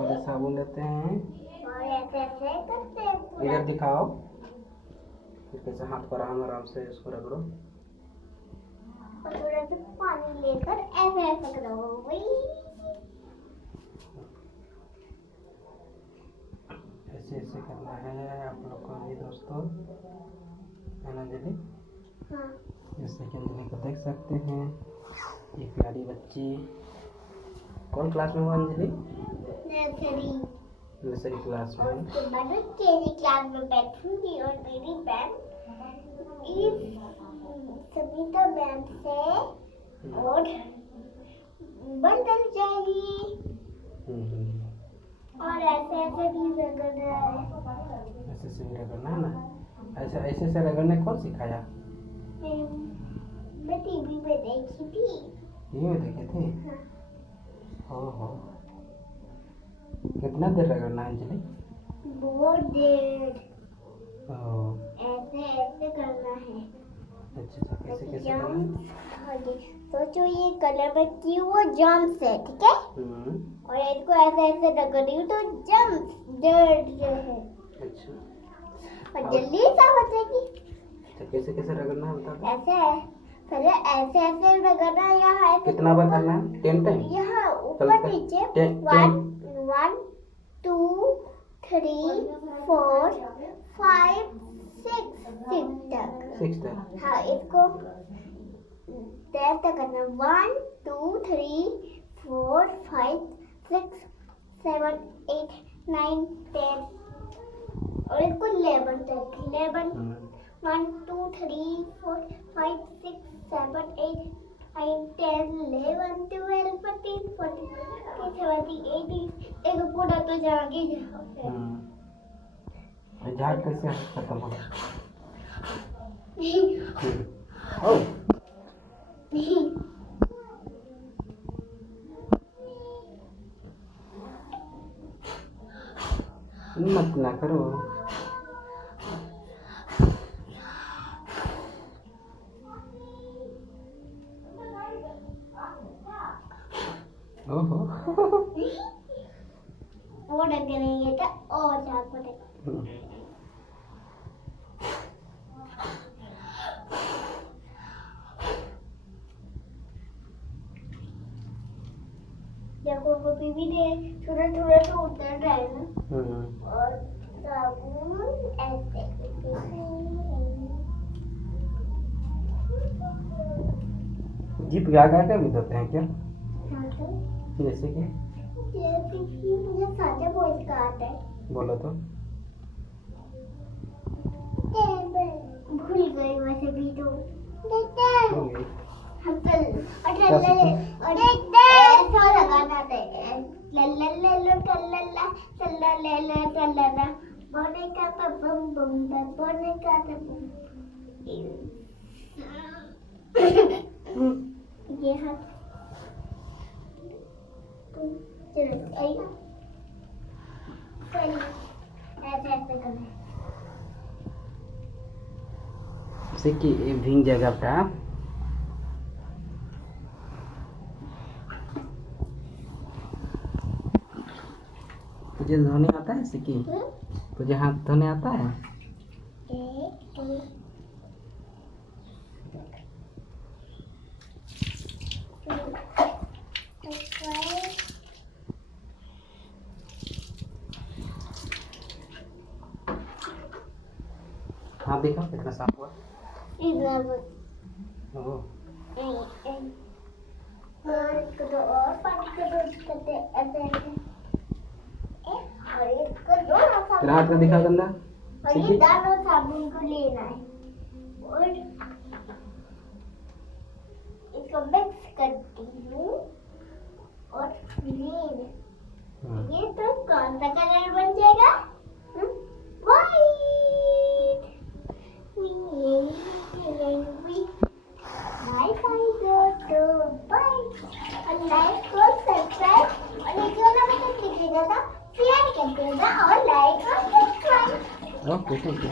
पहले साबुन लेते हैं और ऐसे ऐसे करते हैं पूरा। इधर दिखाओ, फिर कैसे हाथ पर आराम आराम से इसको रगड़ो। और थोड़ा सा पानी लेकर ऐसे ऐसे करो वही। ऐसे ऐसे करना है आप लोग को भी दोस्तों, है ना अंजलि? हाँ। जैसे कि अंजलि को देख सकते हैं, ये प्यारी बच्ची कौन क्लास में हो अंजलि? नर्सरी। नर्सरी क्लास और में। उसके बाद मैं केजी क्लास में बैठूंगी और मेरी बहन इस सविता मैम से और बंदर जाएगी। और ऐसे ऐसे भी रगड़ना है। ऐसे ऐसे भी रगड़ना है ना? ऐसे ऐसे से रगड़ने कौन सिखाया? मैं टीवी में देखी थी। टीवी में देखे थे? हाँ। ओहो, कितना देर रगड़ना है अंजलि? बहुत देर। ओह, ऐसे ऐसे करना है। अच्छा कैसे कैसे करना है? जम्स। सोचो ये कलर में क्यों वो जम्स है, ठीक है? और इसको ऐसे ऐसे रगड़ी हूँ तो जम्स दर्द है। अच्छा, और जल्दी साफ हो जाएगी। तो कैसे कैसे रगड़ना है बता दो। ऐसे है, पहले ऐसे ऐसे रगड़ना है। यहाँ ऐसे कितना बार करना है? 10 टाइम? यहाँ ऊपर नीचे 1 2 3 4 5 6 तक। 6 तक? हाँ, इसको 10 तक करना। 1 2 3 4 5 6 7 8 9 10 और इसको 11 तक। 11 1 2 3 4 5 6 7 8 9 10 11 12 13 14 15 16 18 एक पूरा तो जागे जाओ। झाड़ कैसे खत्म होगा? ओह, मत ना करो। ओहो, वो डर करेंगे तो और झाग पड़ेगा। देखो वो भी दे थोड़ा थोड़ा तो उतर रहा है ना। और साबुन ऐसे जीप गा गा के भी धोते हैं क्या? हाँ तो जैसे कि मुझे सादा वॉइस का आता है। बोलो तो। भूल गई वैसे भी तो। हो गई। हम और ऐसा लगाना है। लल्ला लल्ला टल्ला टल्ला लल्ला टल्ला बोने का बम बम बोने का बम। ये हाथ चलो आई ऐसे ऐसे करना है। सिक्की भींग जाएगा बेटा। तुझे धोने आता है सिक्की? तुझे हाथ धोने आता है? हाँ देखा कितना साफ हुआ। ओह, और पानी का दूध करते ऐसे ऐसे। और इसको दोनों तेरा हाथ का दिखा गंदा। और ये दोनों साबुन को लेना है और इसको मिक्स करती हूँ। और ये तो कौन सा कलर बन जाएगा? वाइट। बाय बाय दोस्तों, बाय। और लाइक और सब्सक्राइब और नीचे वाला बटन दीजिएगा, शेयर कर देगा और लाइक और सब्सक्राइब। Okay thank you.